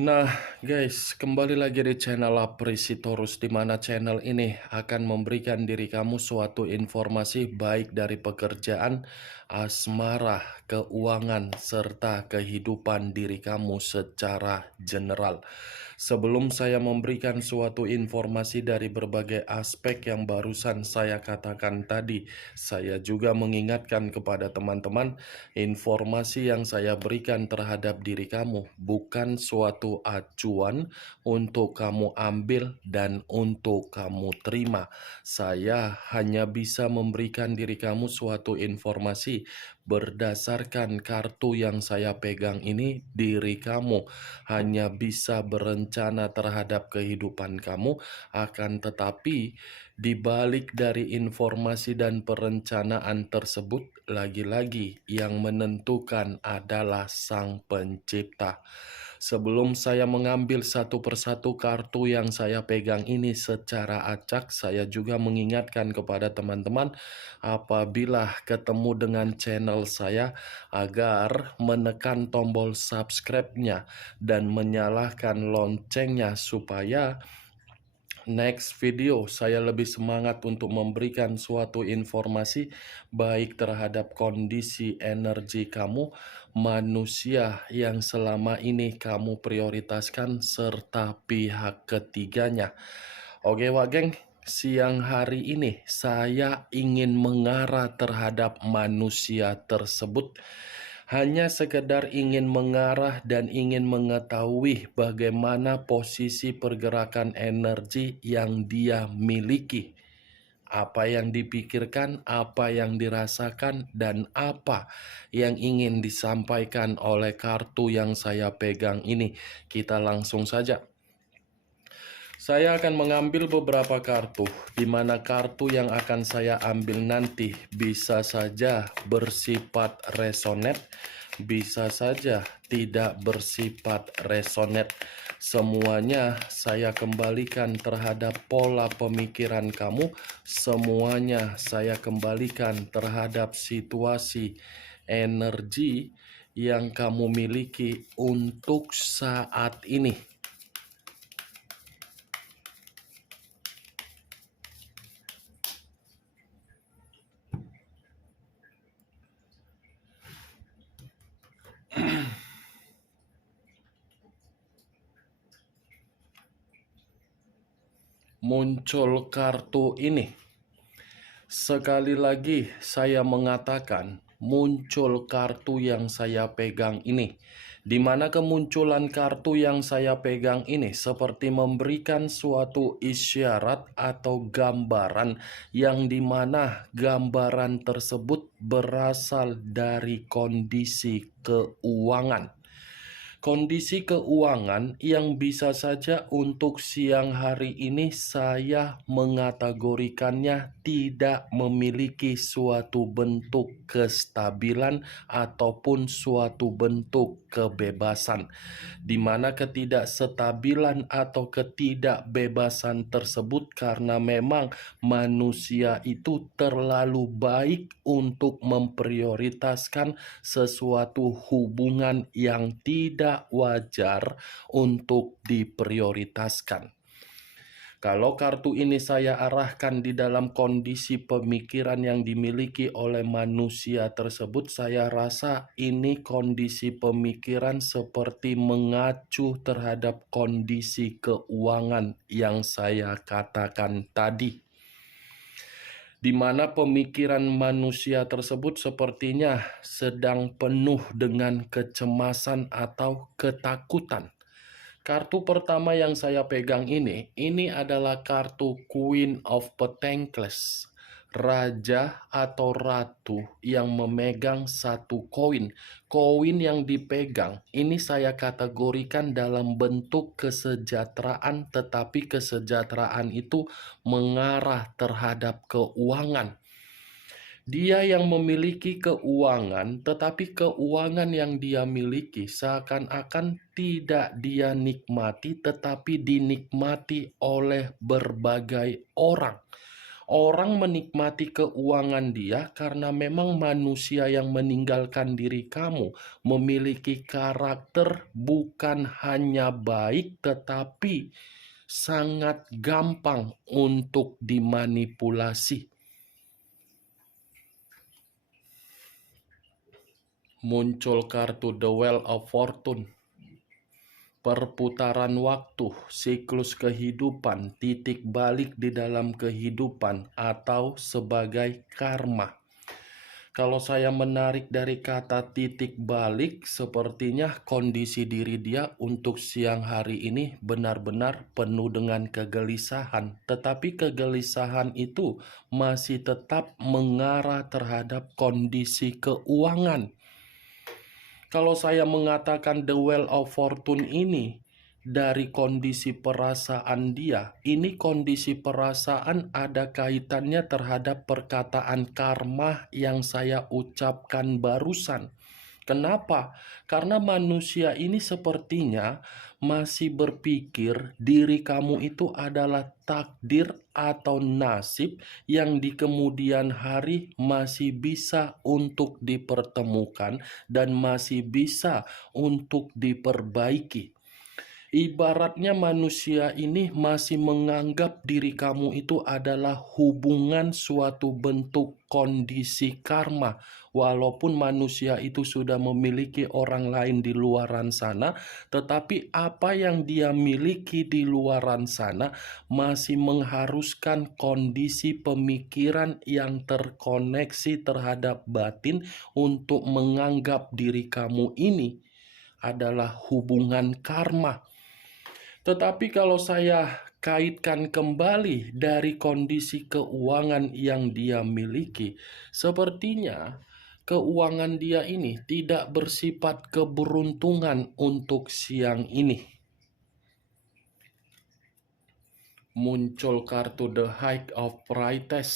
Nah, guys, kembali lagi di channel Apresitorus, di mana channel ini akan memberikan diri kamu suatu informasi baik dari pekerjaan, asmara, keuangan, serta kehidupan diri kamu secara general. Sebelum saya memberikan suatu informasi dari berbagai aspek yang barusan saya katakan tadi, saya juga mengingatkan kepada teman-teman, informasi yang saya berikan terhadap diri kamu bukan suatu acuan untuk kamu ambil dan untuk kamu terima. Saya hanya bisa memberikan diri kamu suatu informasi berdasarkan kartu yang saya pegang ini. Diri kamu hanya bisa berencana terhadap kehidupan kamu, akan tetapi di balik dari informasi dan perencanaan tersebut, lagi-lagi yang menentukan adalah Sang Pencipta. Sebelum saya mengambil satu persatu kartu yang saya pegang ini secara acak, saya juga mengingatkan kepada teman-teman apabila ketemu dengan channel saya agar menekan tombol subscribe-nya dan menyalakan loncengnya supaya next video saya lebih semangat untuk memberikan suatu informasi baik terhadap kondisi energi kamu, manusia yang selama ini kamu prioritaskan, serta pihak ketiganya. Oke Wak Geng, siang hari ini saya ingin mengarah terhadap manusia tersebut. Hanya sekedar ingin mengarah dan ingin mengetahui bagaimana posisi pergerakan energi yang dia miliki. Apa yang dipikirkan, apa yang dirasakan, dan apa yang ingin disampaikan oleh kartu yang saya pegang ini. Kita langsung saja. Saya akan mengambil beberapa kartu, di mana kartu yang akan saya ambil nanti bisa saja bersifat resonate, bisa saja tidak bersifat resonate. Semuanya saya kembalikan terhadap pola pemikiran kamu, semuanya saya kembalikan terhadap situasi energi yang kamu miliki untuk saat ini. Muncul kartu ini. Sekali lagi saya mengatakan, muncul kartu yang saya pegang ini. Di mana kemunculan kartu yang saya pegang ini seperti memberikan suatu isyarat atau gambaran yang dimana gambaran tersebut berasal dari kondisi keuangan. Kondisi keuangan yang bisa saja untuk siang hari ini saya mengategorikannya tidak memiliki suatu bentuk kestabilan ataupun suatu bentuk kebebasan, di mana ketidakstabilan atau ketidakbebasan tersebut karena memang manusia itu terlalu baik untuk memprioritaskan sesuatu hubungan yang tidak wajar untuk diprioritaskan. Kalau kartu ini saya arahkan di dalam kondisi pemikiran yang dimiliki oleh manusia tersebut, saya rasa ini kondisi pemikiran seperti mengacu terhadap kondisi keuangan yang saya katakan tadi, di mana pemikiran manusia tersebut sepertinya sedang penuh dengan kecemasan atau ketakutan. Kartu pertama yang saya pegang ini adalah kartu Queen of Pentacles. Raja atau ratu yang memegang satu koin. Koin yang dipegang ini saya kategorikan dalam bentuk kesejahteraan, tetapi kesejahteraan itu mengarah terhadap keuangan. Dia yang memiliki keuangan, tetapi keuangan yang dia miliki seakan-akan tidak dia nikmati, tetapi dinikmati oleh berbagai orang. Orang menikmati keuangan dia karena memang manusia yang meninggalkan diri kamu memiliki karakter bukan hanya baik tetapi sangat gampang untuk dimanipulasi. Muncul kartu The Wheel of Fortune. Perputaran waktu, siklus kehidupan, titik balik di dalam kehidupan, atau sebagai karma. Kalau saya menarik dari kata titik balik, sepertinya kondisi diri dia untuk siang hari ini benar-benar penuh dengan kegelisahan. Tetapi kegelisahan itu masih tetap mengarah terhadap kondisi keuangan. Kalau saya mengatakan The Wheel of Fortune ini dari kondisi perasaan dia, ini kondisi perasaan ada kaitannya terhadap perkataan karma yang saya ucapkan barusan. Kenapa? Karena manusia ini sepertinya masih berpikir diri kamu itu adalah takdir atau nasib yang di kemudian hari masih bisa untuk dipertemukan dan masih bisa untuk diperbaiki. Ibaratnya manusia ini masih menganggap diri kamu itu adalah hubungan suatu bentuk kondisi karma. Walaupun manusia itu sudah memiliki orang lain di luaran sana, tetapi apa yang dia miliki di luaran sana masih mengharuskan kondisi pemikiran yang terkoneksi terhadap batin untuk menganggap diri kamu ini adalah hubungan karma. Tetapi kalau saya kaitkan kembali dari kondisi keuangan yang dia miliki, sepertinya keuangan dia ini tidak bersifat keberuntungan untuk siang ini. Muncul kartu The High of Priestess,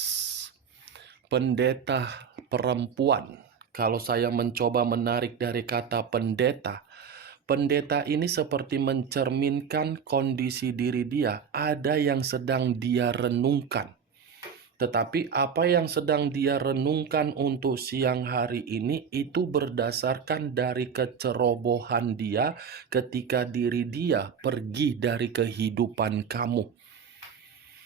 pendeta perempuan. Kalau saya mencoba menarik dari kata pendeta, pendeta ini seperti mencerminkan kondisi diri dia, ada yang sedang dia renungkan. Tetapi apa yang sedang dia renungkan untuk siang hari ini itu berdasarkan dari kecerobohan dia ketika diri dia pergi dari kehidupan kamu.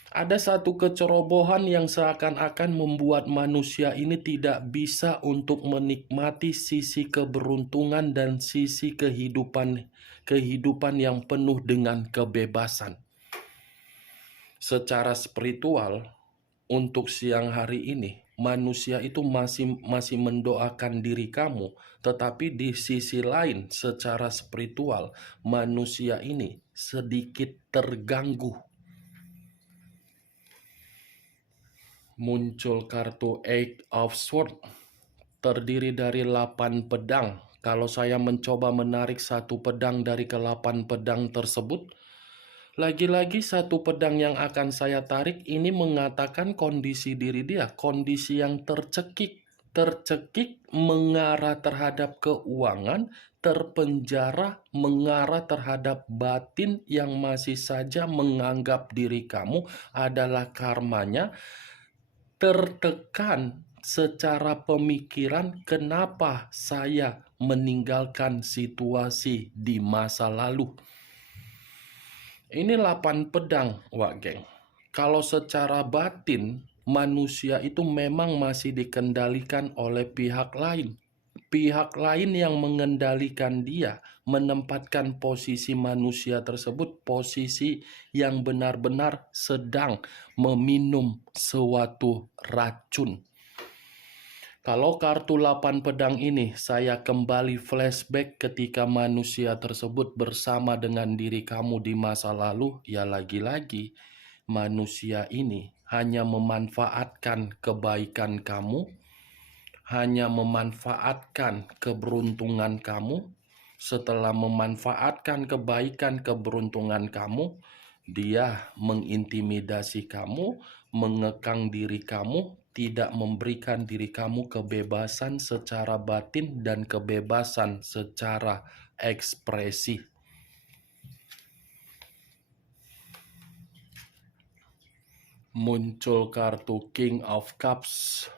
Ada satu kecerobohan yang seakan-akan membuat manusia ini tidak bisa untuk menikmati sisi keberuntungan dan sisi kehidupan yang penuh dengan kebebasan. Secara spiritual, untuk siang hari ini, manusia itu masih mendoakan diri kamu, tetapi di sisi lain secara spiritual, manusia ini sedikit terganggu. Muncul kartu Eight of Swords, terdiri dari 8 pedang. Kalau saya mencoba menarik satu pedang dari ke-8 pedang tersebut, lagi-lagi satu pedang yang akan saya tarik ini mengatakan kondisi diri dia, kondisi yang tercekik. Tercekik mengarah terhadap keuangan, terpenjara mengarah terhadap batin yang masih saja menganggap diri kamu adalah karmanya, tertekan secara pemikiran kenapa saya meninggalkan situasi di masa lalu. Ini 8 pedang, Wak Geng. Kalau secara batin, manusia itu memang masih dikendalikan oleh pihak lain. Pihak lain yang mengendalikan dia, menempatkan posisi manusia tersebut, posisi yang benar-benar sedang meminum suatu racun. Kalau kartu 8 pedang ini, saya kembali flashback ketika manusia tersebut bersama dengan diri kamu di masa lalu, ya lagi-lagi manusia ini hanya memanfaatkan kebaikan kamu, hanya memanfaatkan keberuntungan kamu. Setelah memanfaatkan kebaikan keberuntungan kamu, dia mengintimidasi kamu, mengekang diri kamu, tidak memberikan diri kamu kebebasan secara batin dan kebebasan secara ekspresi. Muncul kartu King of Cups,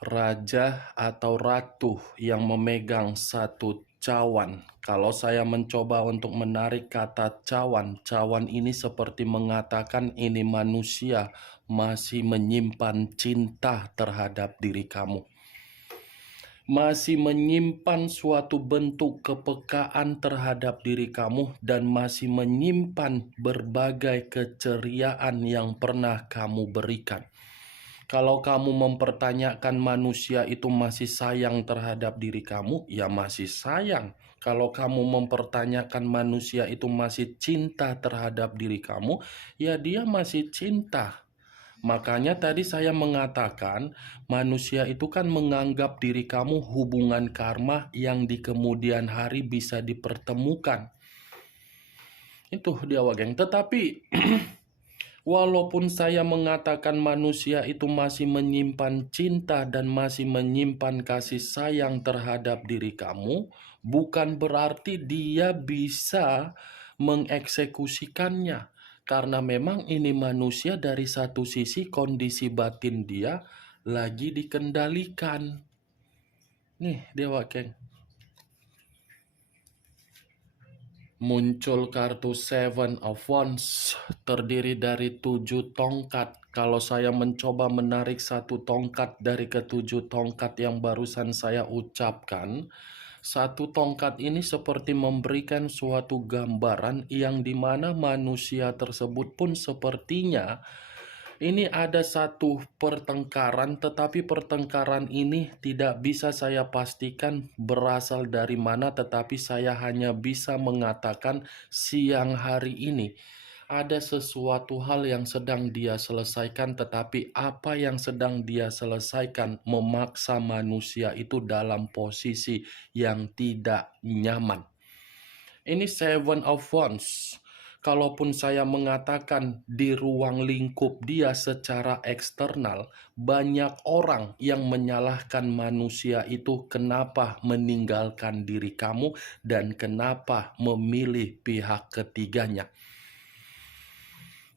raja atau ratu yang memegang satu cawan. Kalau saya mencoba untuk menarik kata cawan, cawan ini seperti mengatakan ini manusia masih menyimpan cinta terhadap diri kamu. Masih menyimpan suatu bentuk kepekaan terhadap diri kamu dan masih menyimpan berbagai keceriaan yang pernah kamu berikan. Kalau kamu mempertanyakan manusia itu masih sayang terhadap diri kamu, ya masih sayang. Kalau kamu mempertanyakan manusia itu masih cinta terhadap diri kamu, ya dia masih cinta. Makanya tadi saya mengatakan manusia itu kan menganggap diri kamu hubungan karma yang di kemudian hari bisa dipertemukan. Itu dia geng. Tetapi walaupun saya mengatakan manusia itu masih menyimpan cinta dan masih menyimpan kasih sayang terhadap diri kamu, bukan berarti dia bisa mengeksekusikannya. Karena memang ini manusia dari satu sisi kondisi batin dia lagi dikendalikan. Nih dia geng. Muncul kartu Seven of Wands, terdiri dari 7 tongkat. Kalau saya mencoba menarik satu tongkat dari ketujuh tongkat yang barusan saya ucapkan, satu tongkat ini seperti memberikan suatu gambaran yang dimana manusia tersebut pun sepertinya ini ada satu pertengkaran, tetapi pertengkaran ini tidak bisa saya pastikan berasal dari mana, tetapi saya hanya bisa mengatakan siang hari ini ada sesuatu hal yang sedang dia selesaikan, tetapi apa yang sedang dia selesaikan memaksa manusia itu dalam posisi yang tidak nyaman. Ini Seven of Wands. Kalaupun saya mengatakan di ruang lingkup dia secara eksternal, banyak orang yang menyalahkan manusia itu kenapa meninggalkan diri kamu dan kenapa memilih pihak ketiganya.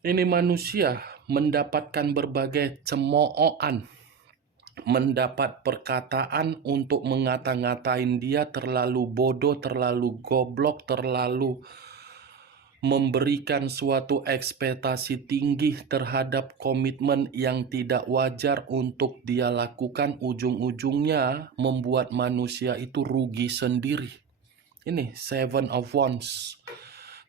Ini manusia mendapatkan berbagai cemoohan, mendapat perkataan untuk mengata-ngatain dia terlalu bodoh, terlalu goblok, terlalu memberikan suatu ekspektasi tinggi terhadap komitmen yang tidak wajar untuk dia lakukan, ujung-ujungnya membuat manusia itu rugi sendiri. Ini Seven of Wands.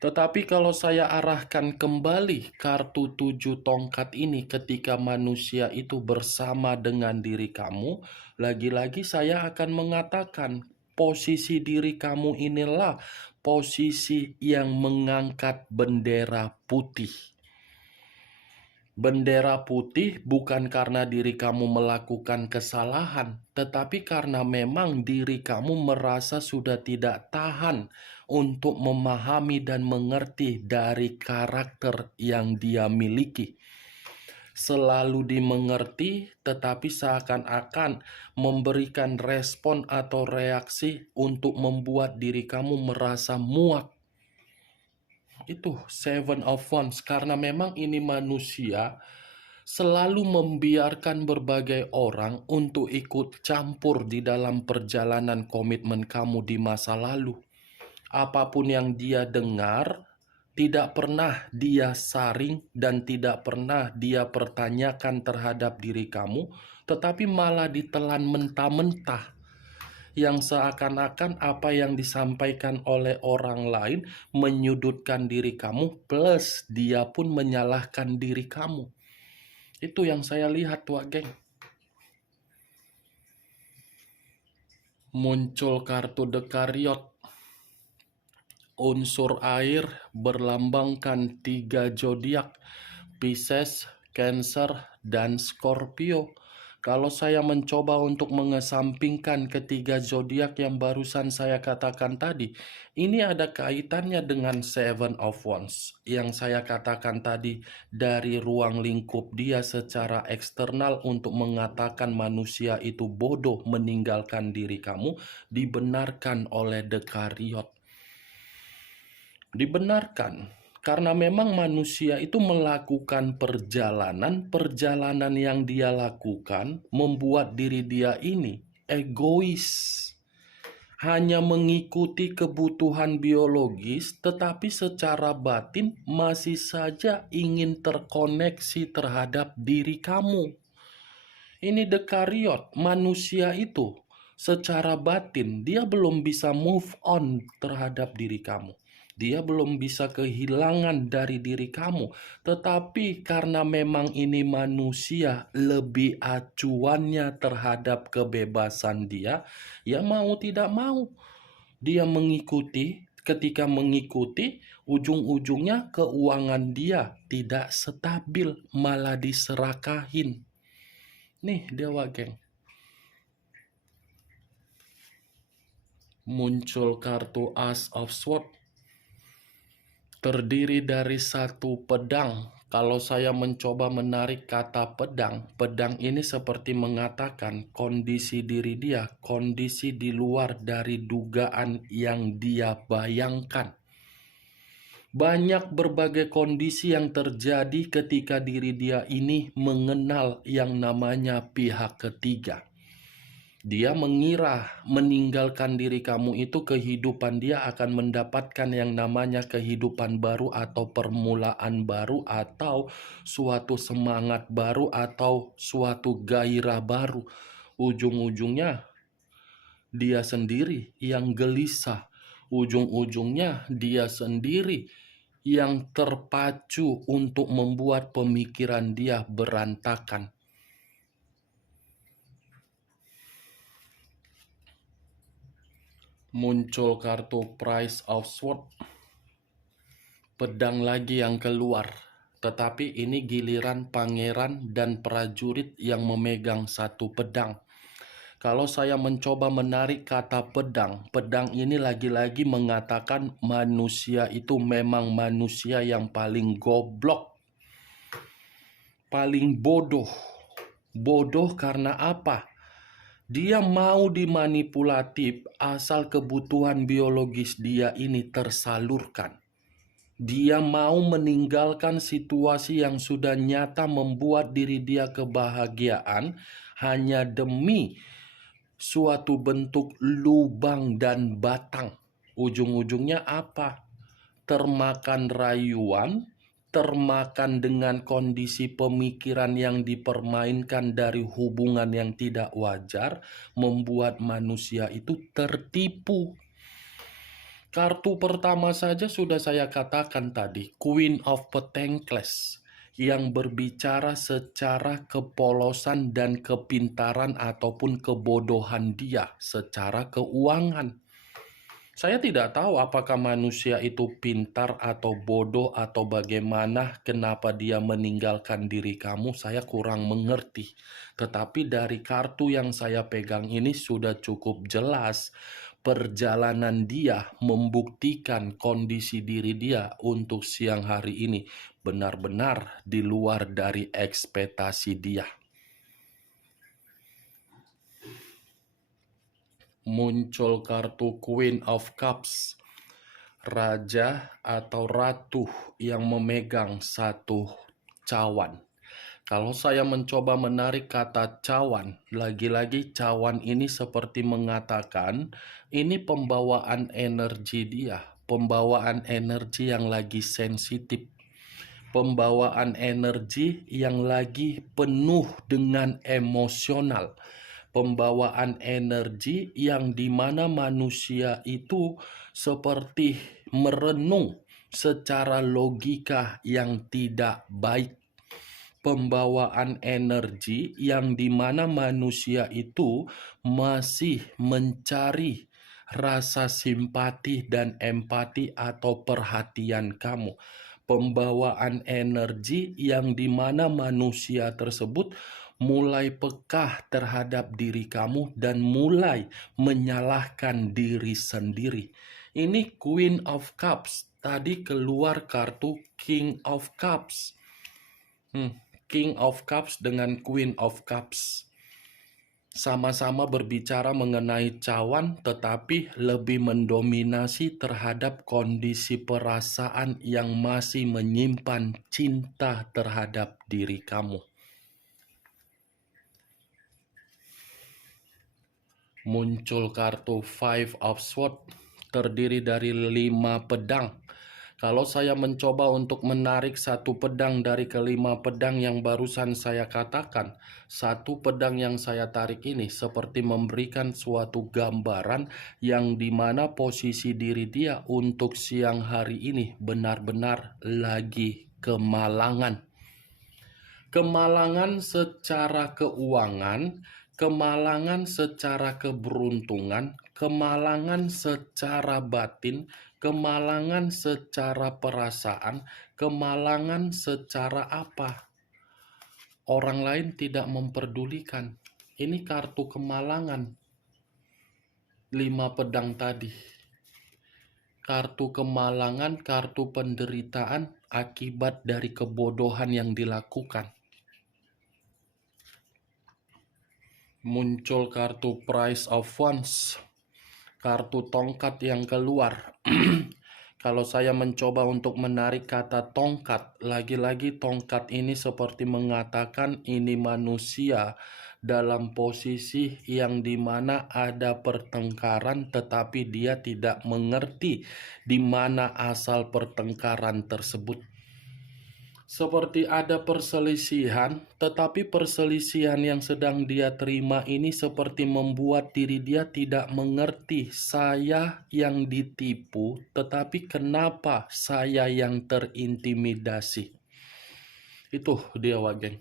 Tetapi kalau saya arahkan kembali kartu 7 tongkat ini ketika manusia itu bersama dengan diri kamu, lagi-lagi saya akan mengatakan posisi diri kamu inilah posisi yang mengangkat bendera putih. Bendera putih bukan karena diri kamu melakukan kesalahan, tetapi karena memang diri kamu merasa sudah tidak tahan untuk memahami dan mengerti dari karakter yang dia miliki. Selalu dimengerti, tetapi seakan-akan memberikan respon atau reaksi untuk membuat diri kamu merasa muak. Itu Seven of Wands, karena memang ini manusia selalu membiarkan berbagai orang untuk ikut campur di dalam perjalanan komitmen kamu di masa lalu. Apapun yang dia dengar, tidak pernah dia saring dan tidak pernah dia pertanyakan terhadap diri kamu, tetapi malah ditelan mentah-mentah. Yang seakan-akan apa yang disampaikan oleh orang lain menyudutkan diri kamu, plus dia pun menyalahkan diri kamu. Itu yang saya lihat geng. Muncul kartu The Chariot. Unsur air berlambangkan 3 zodiak, Pisces, Cancer, dan Scorpio. Kalau saya mencoba untuk mengesampingkan ketiga zodiak yang barusan saya katakan tadi, ini ada kaitannya dengan Seven of Wands yang saya katakan tadi, dari ruang lingkup dia secara eksternal untuk mengatakan manusia itu bodoh meninggalkan diri kamu, dibenarkan oleh The Chariot. Dibenarkan Karena memang manusia itu melakukan perjalanan yang dia lakukan membuat diri dia ini egois. Hanya mengikuti kebutuhan biologis, tetapi secara batin masih saja ingin terkoneksi terhadap diri kamu. Ini dekariot, manusia itu secara batin dia belum bisa move on terhadap diri kamu. Dia belum bisa kehilangan dari diri kamu. Tetapi karena memang ini manusia lebih acuannya terhadap kebebasan dia, ya mau tidak mau dia mengikuti. Ketika mengikuti, ujung-ujungnya keuangan dia tidak stabil, malah diserakahin. Nih Dewa Geng, muncul kartu Ace of Swords, terdiri dari satu pedang. Kalau saya mencoba menarik kata pedang, pedang ini seperti mengatakan kondisi diri dia, kondisi di luar dari dugaan yang dia bayangkan. Banyak berbagai kondisi yang terjadi ketika diri dia ini mengenal yang namanya pihak ketiga. Dia mengira meninggalkan diri kamu itu kehidupan dia akan mendapatkan yang namanya kehidupan baru atau permulaan baru atau suatu semangat baru atau suatu gairah baru. Ujung-ujungnya dia sendiri yang gelisah. Ujung-ujungnya dia sendiri yang terpacu untuk membuat pemikiran dia berantakan. Muncul kartu Price of Swords, pedang lagi yang keluar. Tetapi ini giliran pangeran dan prajurit yang memegang satu pedang. Kalau saya mencoba menarik kata pedang, pedang ini lagi-lagi mengatakan manusia itu memang manusia yang paling goblok, paling bodoh. Bodoh karena apa? Dia mau dimanipulatif asal kebutuhan biologis dia ini tersalurkan. Dia mau meninggalkan situasi yang sudah nyata membuat diri dia kebahagiaan hanya demi suatu bentuk lubang dan batang. Ujung-ujungnya apa? Termakan rayuan, termakan dengan kondisi pemikiran yang dipermainkan dari hubungan yang tidak wajar, membuat manusia itu tertipu. Kartu pertama saja sudah saya katakan tadi, Queen of Pentacles, yang berbicara secara kepolosan dan kepintaran ataupun kebodohan dia secara keuangan. Saya tidak tahu apakah manusia itu pintar atau bodoh atau bagaimana, kenapa dia meninggalkan diri kamu, saya kurang mengerti. Tetapi dari kartu yang saya pegang ini sudah cukup jelas. Perjalanan dia membuktikan kondisi diri dia untuk siang hari ini benar-benar di luar dari ekspektasi dia. Muncul kartu Queen of Cups, raja atau ratu yang memegang satu cawan. Kalau saya mencoba menarik kata cawan, lagi-lagi cawan ini seperti mengatakan ini pembawaan energi dia, pembawaan energi yang lagi sensitif, pembawaan energi yang lagi penuh dengan emosional, pembawaan energi yang dimana manusia itu seperti merenung secara logika yang tidak baik. Pembawaan energi yang dimana manusia itu masih mencari rasa simpati dan empati atau perhatian kamu. Pembawaan energi yang dimana manusia tersebut mulai peka terhadap diri kamu dan mulai menyalahkan diri sendiri. Ini Queen of Cups. Tadi keluar kartu King of Cups. King of Cups dengan Queen of Cups. sama-sama berbicara mengenai cawan, tetapi lebih mendominasi terhadap kondisi perasaan yang masih menyimpan cinta terhadap diri kamu. Muncul kartu Five of Swords, terdiri dari 5 pedang. Kalau saya mencoba untuk menarik satu pedang dari kelima pedang yang barusan saya katakan, satu pedang yang saya tarik ini seperti memberikan suatu gambaran yang dimana posisi diri dia untuk siang hari ini benar-benar lagi kemalangan. Kemalangan secara keuangan, kemalangan secara keberuntungan, kemalangan secara batin, kemalangan secara perasaan, kemalangan secara apa? Orang lain tidak memperdulikan. Ini kartu kemalangan. 5 pedang tadi. Kartu kemalangan, kartu penderitaan akibat dari kebodohan yang dilakukan. Muncul kartu Price of Wands, kartu tongkat yang keluar. Kalau saya mencoba untuk menarik kata tongkat, lagi-lagi tongkat ini seperti mengatakan ini manusia dalam posisi yang dimana ada pertengkaran, tetapi dia tidak mengerti di mana asal pertengkaran tersebut. Seperti ada perselisihan, tetapi perselisihan yang sedang dia terima ini seperti membuat diri dia tidak mengerti saya yang ditipu, tetapi kenapa saya yang terintimidasi. Itu dia, Wageng.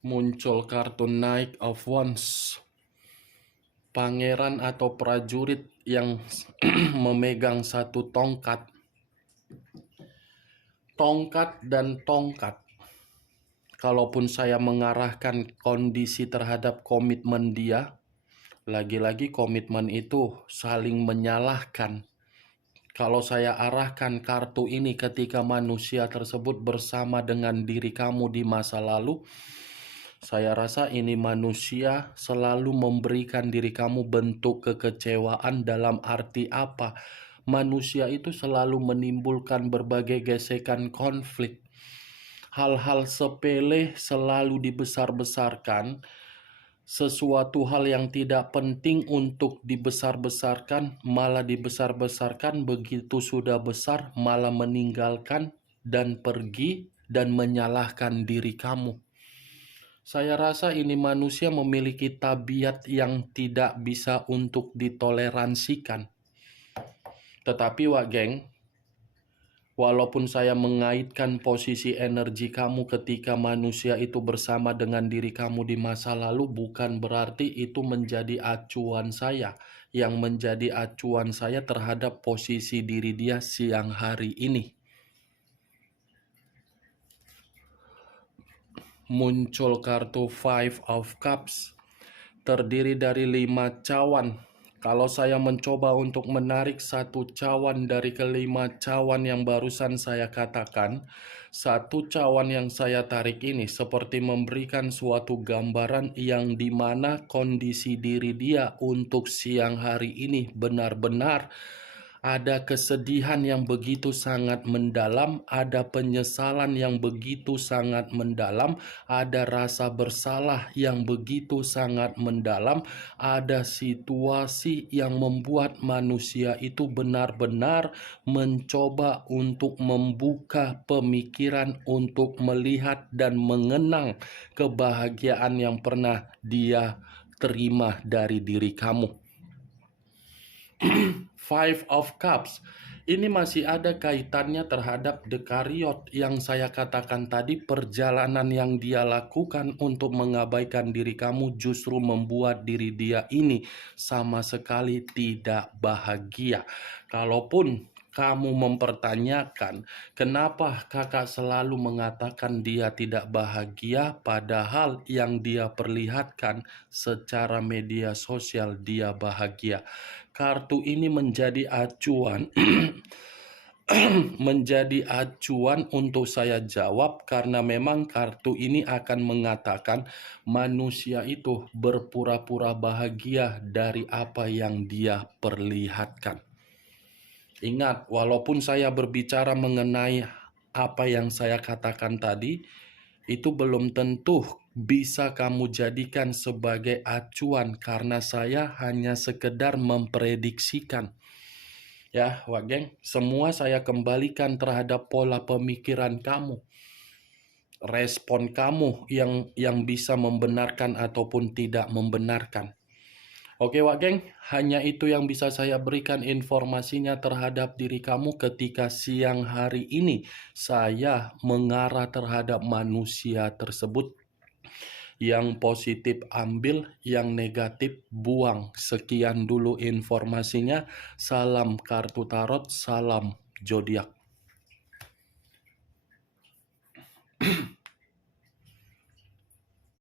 Muncul kartu Knight of Wands, pangeran atau prajurit yang memegang satu tongkat. Tongkat dan tongkat. Kalaupun saya mengarahkan kondisi terhadap komitmen dia, lagi-lagi komitmen itu saling menyalahkan. Kalau saya arahkan kartu ini ketika manusia tersebut bersama dengan diri kamu di masa lalu, saya rasa ini manusia selalu memberikan diri kamu bentuk kekecewaan. Dalam arti apa? Manusia itu selalu menimbulkan berbagai gesekan konflik. Hal-hal sepele selalu dibesar-besarkan. Sesuatu hal yang tidak penting untuk dibesar-besarkan, malah dibesar-besarkan, begitu sudah besar, malah meninggalkan dan pergi dan menyalahkan diri kamu. Saya rasa ini manusia memiliki tabiat yang tidak bisa untuk ditoleransikan. Tetapi Wageng, walaupun saya mengaitkan posisi energi kamu ketika manusia itu bersama dengan diri kamu di masa lalu, bukan berarti itu menjadi acuan saya. Yang menjadi acuan saya terhadap posisi diri dia siang hari ini. Muncul kartu Five of Cups, terdiri dari 5 cawan. Kalau saya mencoba untuk menarik satu cawan dari kelima cawan yang barusan saya katakan, satu cawan yang saya tarik ini seperti memberikan suatu gambaran yang dimana kondisi diri dia untuk siang hari ini benar-benar ada kesedihan yang begitu sangat mendalam, ada penyesalan yang begitu sangat mendalam, ada rasa bersalah yang begitu sangat mendalam, ada situasi yang membuat manusia itu benar-benar mencoba untuk membuka pemikiran untuk melihat dan mengenang kebahagiaan yang pernah dia terima dari diri kamu. Five of Cups ini masih ada kaitannya terhadap Dekariot yang saya katakan tadi. Perjalanan yang dia lakukan untuk mengabaikan diri kamu justru membuat diri dia ini sama sekali tidak bahagia. Kalaupun kamu mempertanyakan kenapa kakak selalu mengatakan dia tidak bahagia, padahal yang dia perlihatkan secara media sosial dia bahagia. Kartu ini menjadi acuan menjadi acuan untuk saya jawab karena memang kartu ini akan mengatakan manusia itu berpura-pura bahagia dari apa yang dia perlihatkan. Ingat, walaupun saya berbicara mengenai apa yang saya katakan tadi, itu belum tentu bisa kamu jadikan sebagai acuan karena saya hanya sekedar memprediksikan. Ya, Wak Geng, semua saya kembalikan terhadap pola pemikiran kamu, respon kamu yang bisa membenarkan ataupun tidak membenarkan. Oke, Wak Geng, hanya itu yang bisa saya berikan informasinya terhadap diri kamu ketika siang hari ini saya mengarah terhadap manusia tersebut. Yang positif ambil, yang negatif buang. Sekian dulu informasinya. Salam kartu tarot, salam zodiak.